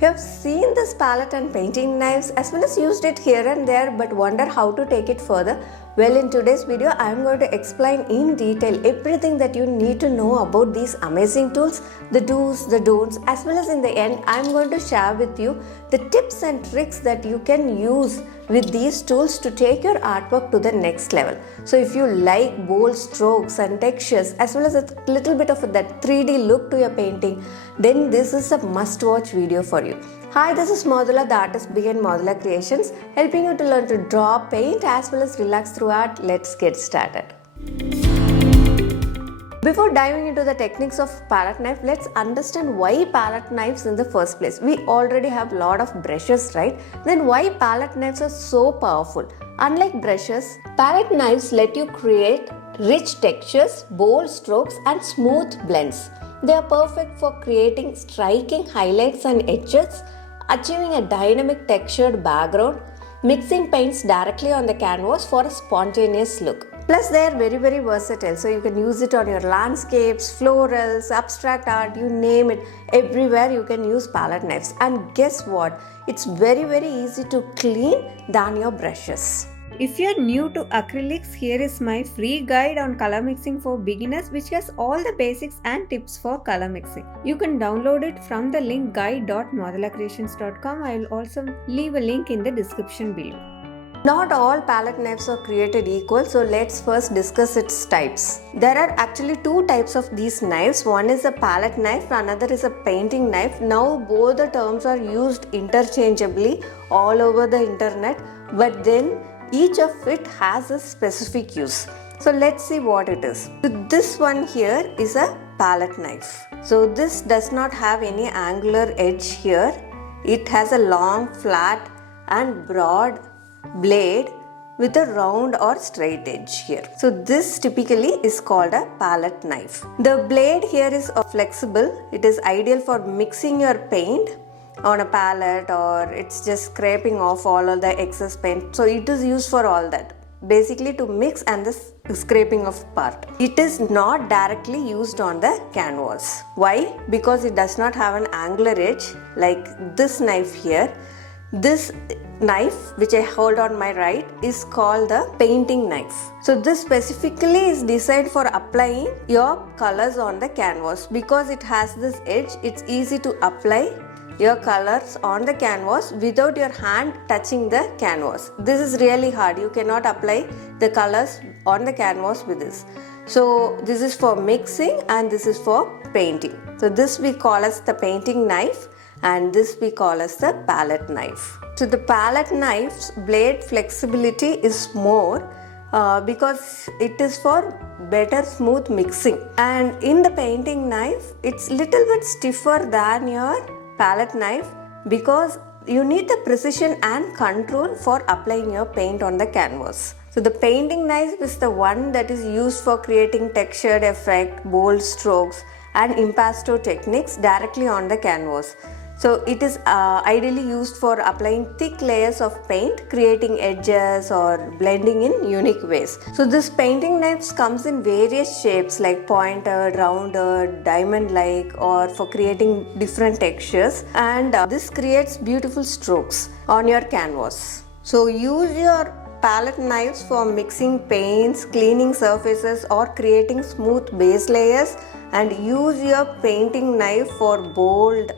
You have seen this palette and painting knives as well as used it here and there but wonder how to take it further. Well, in today's video, I am going to explain in detail everything that you need to know about these amazing tools, the do's, the don'ts, as well as in the end, I am going to share with you the tips and tricks that you can use with these tools to take your artwork to the next level. So if you like bold strokes and textures as well as a little bit of that 3D look to your painting, then this is a must-watch video for you. Hi, this is Modula, the artist behind Modula Creations, helping you to learn to draw, paint as well as relax through art. Let's get started. Before diving into the techniques of palette knife, let's understand why palette knives in the first place. We already have a lot of brushes, right? Then why palette knives are so powerful? Unlike brushes, palette knives let you create rich textures, bold strokes and smooth blends. They are perfect for creating striking highlights and edges, achieving a dynamic textured background, mixing paints directly on the canvas for a spontaneous look. Plus, they are very versatile, so you can use it on your landscapes, florals, abstract art, you name it. Everywhere you can use palette knives. And guess what? It's very easy to clean than your brushes. If you are new to acrylics, here is my free guide on color mixing for beginners, which has all the basics and tips for color mixing. You can download it from the link guide.modulacreations.com. I will also leave a link in the description below. Not all palette knives are created equal, so let's first discuss its types. There are actually two types of these knives. One is a palette knife, another is a painting knife. Now both the terms are used interchangeably all over the internet, but then each of it has a specific use. So let's see what it is. So this one here is a palette knife. So this does not have any angular edge here. It has a long, flat and broad blade with a round or straight edge here. So this typically is called a palette knife. The blade here is flexible. It is ideal for mixing your paint on a palette, or it's just scraping off all of the excess paint. So it is used for all that, basically to mix and the scraping of part. It is not directly used on the canvas. Why? Because it does not have an angular edge like this knife here. This knife which I hold on my right is called the painting knife. So this specifically is designed for applying your colors on the canvas. Because it has this edge, it's easy to apply your colors on the canvas without your hand touching the canvas. This is really hard. You cannot apply the colors on the canvas with this. So this is for mixing and this is for painting. So this we call as the painting knife and this we call as the palette knife. So the palette knife's blade flexibility is more because it is for better smooth mixing. And in the painting knife, it's little bit stiffer than your palette knife because you need the precision and control for applying your paint on the canvas. So the painting knife is the one that is used for creating textured effect, bold strokes and impasto techniques directly on the canvas. So it is ideally used for applying thick layers of paint, creating edges or blending in unique ways. So this painting knives comes in various shapes like pointed, rounded, diamond-like, or for creating different textures, and this creates beautiful strokes on your canvas. So use your palette knives for mixing paints, cleaning surfaces or creating smooth base layers, and use your painting knife for bold,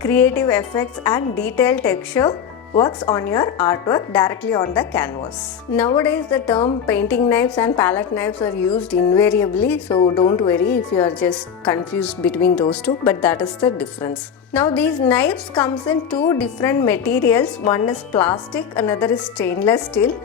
creative effects and detailed texture works on your artwork directly on the canvas. Nowadays the term painting knives and palette knives are used invariably, so don't worry if you are just confused between those two, but that is the difference. Now these knives comes in two different materials. One is plastic, another is stainless steel.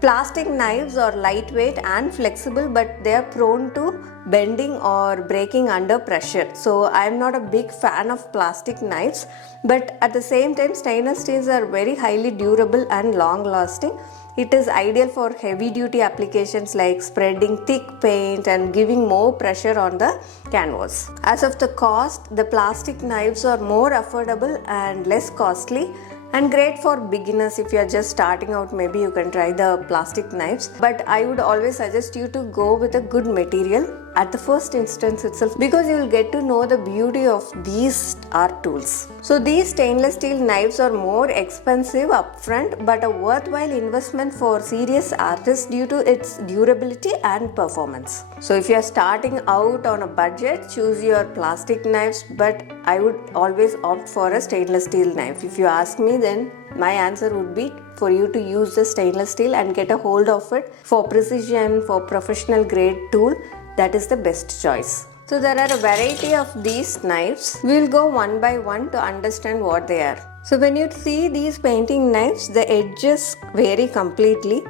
Plastic knives are lightweight and flexible, but they are prone to bending or breaking under pressure. So I am not a big fan of plastic knives, but at the same time stainless steels are very highly durable and long lasting. It is ideal for heavy duty applications like spreading thick paint and giving more pressure on the canvas. As of the cost, the plastic knives are more affordable and less costly and great for beginners. If you are just starting out, maybe you can try the plastic knives, but I would always suggest you to go with a good material. at the first instance itself, because you will get to know the beauty of these art tools. So these stainless steel knives are more expensive upfront, but a worthwhile investment for serious artists due to its durability and performance. So if you are starting out on a budget, choose your plastic knives, but I would always opt for a stainless steel knife. If you ask me, then my answer would be for you to use the stainless steel and get a hold of it for precision, for professional grade tool. That is the best choice. So there are a variety of these knives. We will go one by one to understand what they are. So when you see these painting knives, the edges vary completely.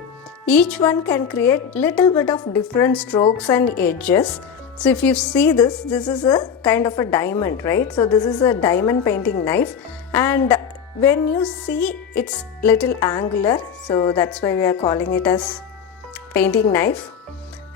Each one can create little bit of different strokes and edges. So if you see this is a kind of a diamond, right? So this is a diamond painting knife, and when you see it's little angular, so that's why we are calling it as painting knife,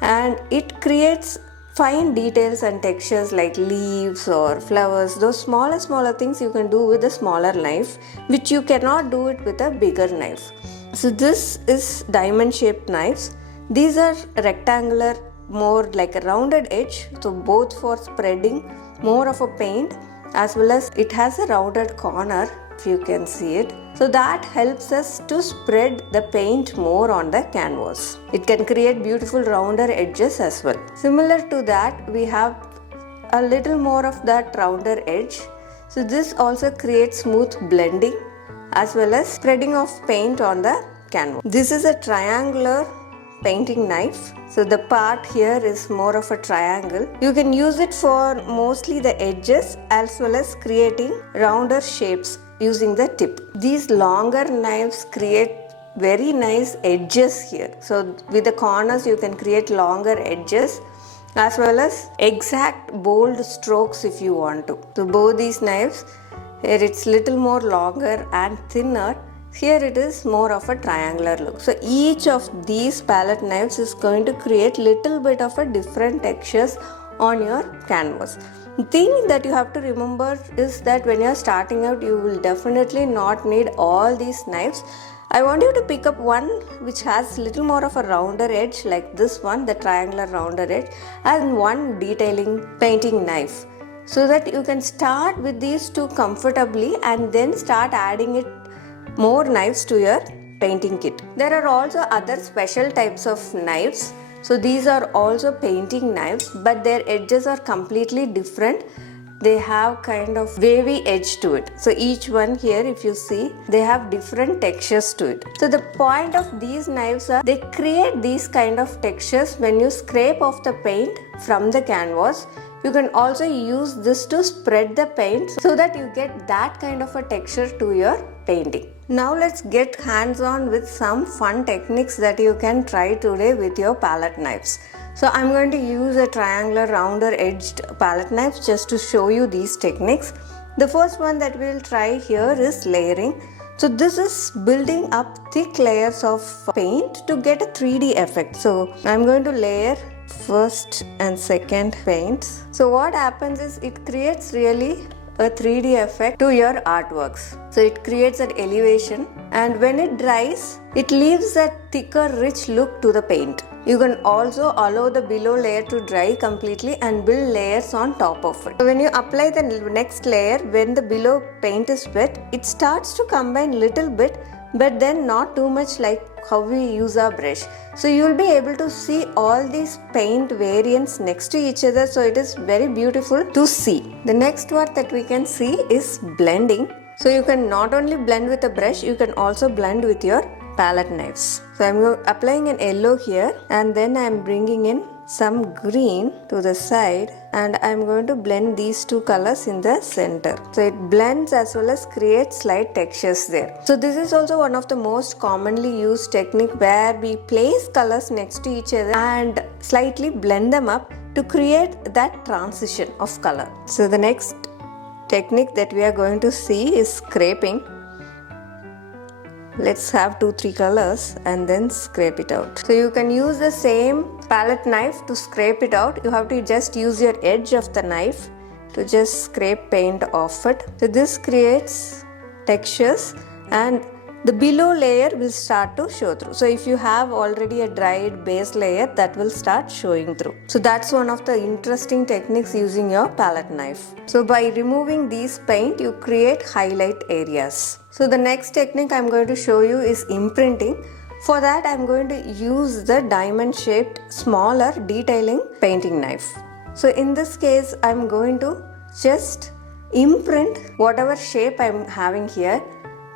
and it creates fine details and textures like leaves or flowers. Those smaller things you can do with a smaller knife, which you cannot do it with a bigger knife. So this is diamond shaped knives. These are rectangular, more like a rounded edge, so both for spreading more of a paint, as well as it has a rounded corner, if you can see it. So that helps us to spread the paint more on the canvas. It can create beautiful rounder edges as well. Similar to that, we have a little more of that rounder edge. So this also creates smooth blending as well as spreading of paint on the canvas. This is a triangular painting knife. So the part here is more of a triangle. You can use it for mostly the edges as well as creating rounder shapes using the tip. These longer knives create very nice edges here. So with the corners you can create longer edges as well as exact bold strokes if you want to. So both these knives, here it's little more longer and thinner. Here it is more of a triangular look. So each of these palette knives is going to create little bit of a different textures on your canvas. The thing that you have to remember is that when you are starting out, you will definitely not need all these knives. I want you to pick up one which has little more of a rounder edge like this one, the triangular rounder edge, and one detailing painting knife, so that you can start with these two comfortably and then start adding it more knives to your painting kit. There are also other special types of knives. So these are also painting knives, but their edges are completely different. They have kind of wavy edge to it. So each one here, if you see, they have different textures to it. So the point of these knives are they create these kind of textures when you scrape off the paint from the canvas. You can also use this to spread the paint so that you get that kind of a texture to your painting. Now let's get hands-on with some fun techniques that you can try today with your palette knives. So I'm going to use a triangular rounder edged palette knife just to show you these techniques. The first one that we'll try here is layering. So this is building up thick layers of paint to get a 3D effect. So I'm going to layer first and second paints. So what happens is it creates really a 3D effect to your artworks. So it creates an elevation, and when it dries, it leaves a thicker, rich look to the paint. You can also allow the below layer to dry completely and build layers on top of it. So when you apply the next layer, when the below paint is wet, it starts to combine little bit, but then not too much like how we use our brush. So you will be able to see all these paint variants next to each other, so it is very beautiful to see. The next one that we can see is blending. So you can not only blend with a brush, you can also blend with your palette knives. So I'm applying an yellow here, and then I'm bringing in some green to the side, and I'm going to blend these two colors in the center. So it blends as well as creates slight textures there. So this is also one of the most commonly used technique where we place colors next to each other and slightly blend them up to create that transition of color. So the next technique that we are going to see is scraping. Let's have 2-3 colors and then scrape it out. So you can use the same palette knife to scrape it out. You have to just use your edge of the knife to just scrape paint off it. So this creates textures, and the below layer will start to show through. So if you have already a dried base layer, that will start showing through. So that's one of the interesting techniques using your palette knife. So by removing these paint, you create highlight areas. So the next technique I'm going to show you is imprinting. For that, I'm going to use the diamond shaped smaller detailing painting knife. So in this case, I'm going to just imprint whatever shape I'm having here.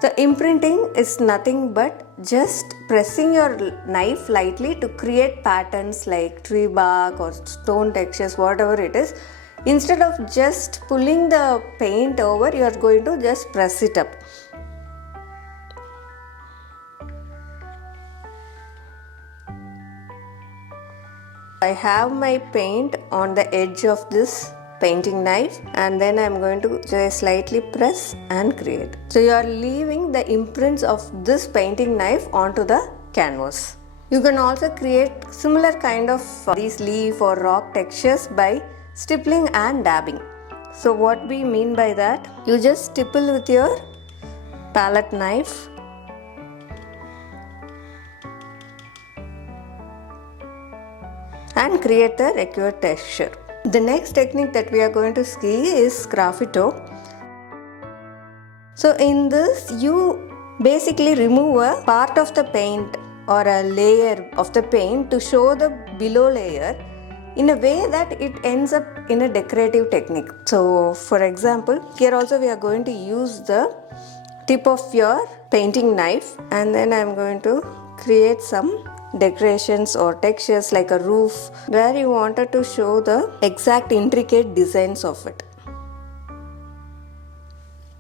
The imprinting is nothing but just pressing your knife lightly to create patterns like tree bark or stone textures, whatever it is. Instead of just pulling the paint over, you are going to just press it up. I have my paint on the edge of this painting knife, and then I'm going to just slightly press and create. So you are leaving the imprints of this painting knife onto the canvas. You can also create similar kind of these leaf or rock textures by stippling and dabbing. So what we mean by that, you just stipple with your palette knife and create the required texture. The next technique that we are going to see is graffito. So in this, you basically remove a part of the paint or a layer of the paint to show the below layer in a way that it ends up in a decorative technique. So for example, here also we are going to use the tip of your painting knife, and then I am going to create some decorations or textures like a roof where you wanted to show the exact intricate designs of it.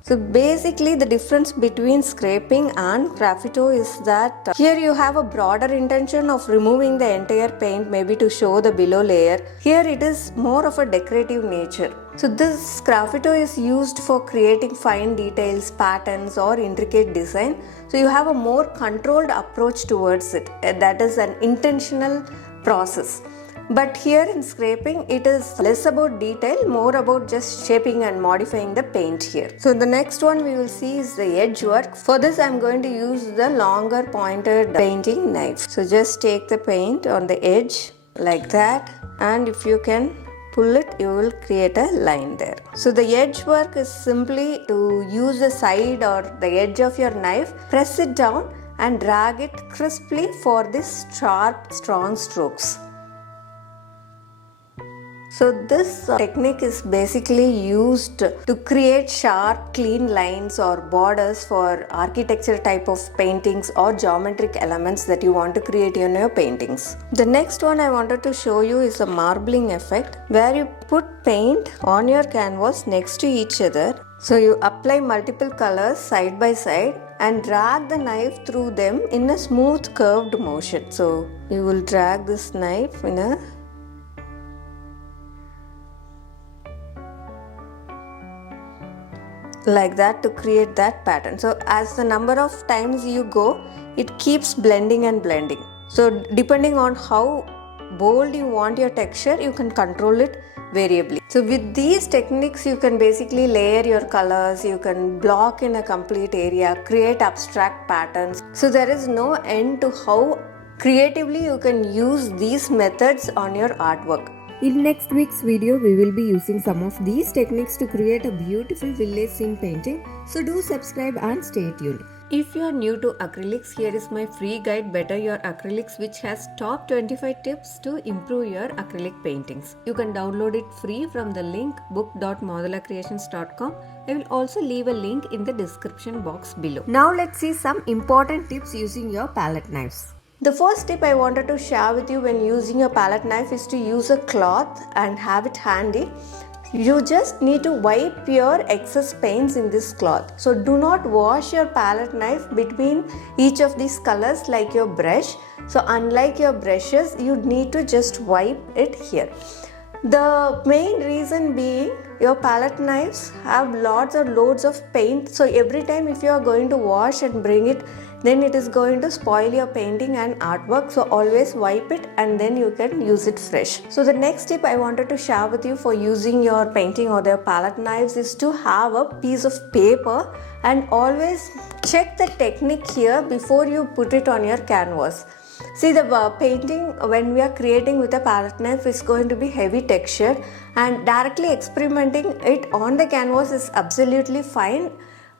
So basically the difference between scraping and graffito is that here you have a broader intention of removing the entire paint, maybe to show the below layer. Here it is more of a decorative nature. So this graffito is used for creating fine details, patterns or intricate design. So you have a more controlled approach towards it. That is an intentional process. But here in scraping, it is less about detail, more about just shaping and modifying the paint here. So the next one we will see is the edge work. For this, I'm going to use the longer pointed painting knife. So just take the paint on the edge like that, and if you can pull it, you will create a line there. So the edge work is simply to use the side or the edge of your knife, press it down and drag it crisply for this sharp, strong strokes. So this technique is basically used to create sharp, clean lines or borders for architecture type of paintings or geometric elements that you want to create in your paintings. The next one I wanted to show you is a marbling effect, where you put paint on your canvas next to each other. So you apply multiple colors side by side and drag the knife through them in a smooth curved motion. So you will drag this knife in a like that to create that pattern. So as the number of times you go, it keeps blending and blending. So depending on how bold you want your texture, you can control it variably. So with these techniques, you can basically layer your colors, you can block in a complete area, create abstract patterns. So there is no end to how creatively you can use these methods on your artwork. In next week's video, we will be using some of these techniques to create a beautiful village scene painting. So do subscribe and stay tuned. If you are new to acrylics, here is my free guide Better Your Acrylics, which has top 25 tips to improve your acrylic paintings. You can download it free from the link book.modulacreations.com. I will also leave a link in the description box below. Now let's see some important tips using your palette knives. The first tip I wanted to share with you when using your palette knife is to use a cloth and have it handy. You just need to wipe your excess paints in this cloth. So do not wash your palette knife between each of these colors like your brush. So unlike your brushes, you need to just wipe it here. The main reason being your palette knives have lots or loads of paint, so every time if you are going to wash and bring it, then it is going to spoil your painting and artwork. So always wipe it and then you can use it fresh. So the next tip I wanted to share with you for using your painting or their palette knives is to have a piece of paper and always check the technique here before you put it on your canvas. See, the painting when we are creating with a palette knife is going to be heavy texture, and directly experimenting it on the canvas is absolutely fine.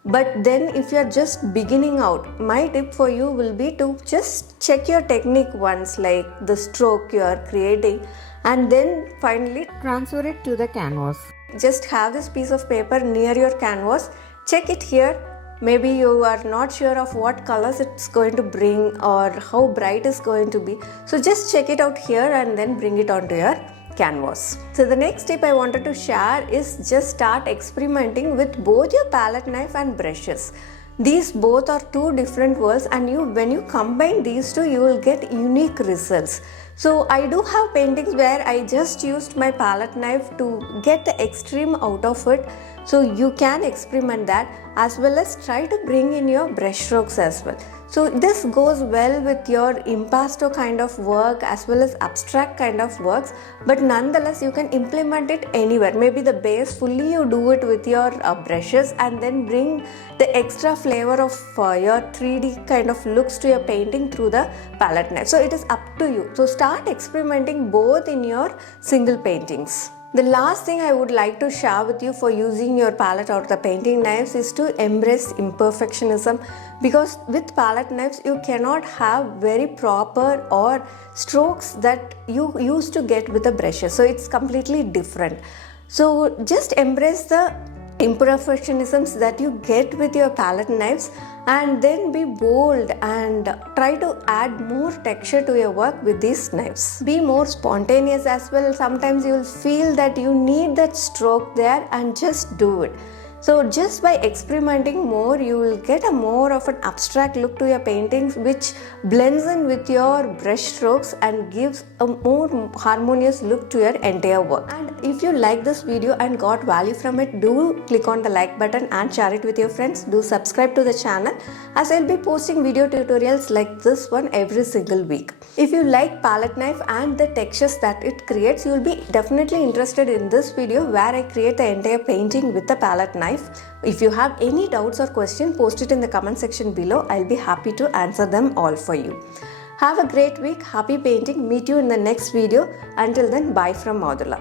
But then if you are just beginning out, my tip for you will be to just check your technique once, like the stroke you are creating, and then finally Transfer it to the canvas. just have this piece of paper near your canvas, check it here. Maybe you are not sure of what colors it's going to bring or how bright it's going to be. So just check it out here and then bring it onto your canvas. So the next tip I wanted to share is just start experimenting with both your palette knife and brushes. These both are two different worlds, and when you combine these two, you will get unique results. So I do have paintings where I just used my palette knife to get the extreme out of it. So you can experiment that, as well as try to bring in your brush strokes as well. So this goes well with your impasto kind of work as well as abstract kind of works, but nonetheless you can implement it anywhere. Maybe the base fully you do it with your brushes and then bring the extra flavor of your 3D kind of looks to your painting through the palette knife. So it is up to you. So start experimenting both in your single paintings. The last thing I would like to share with you for using your palette or the painting knives is to embrace imperfectionism, because with palette knives you cannot have very proper or strokes that you used to get with the brushes. So it's completely different. So just embrace the imperfectionisms that you get with your palette knives, and then be bold and try to add more texture to your work with these knives. Be more spontaneous as well. Sometimes you will feel that you need that stroke there, and just do it. So just by experimenting more, you will get a more of an abstract look to your paintings, which blends in with your brush strokes and gives a more harmonious look to your entire work. And if you like this video and got value from it, do click on the like button and share it with your friends. Do subscribe to the channel, as I'll be posting video tutorials like this one every single week. If you like palette knife and the textures that it creates, you will be definitely interested in this video where I create the entire painting with the palette knife. If you have any doubts or questions, post it in the comment section below. I'll be happy to answer them all for you. Have a great week. Happy painting. Meet you in the next video. Until then, bye from Madhula.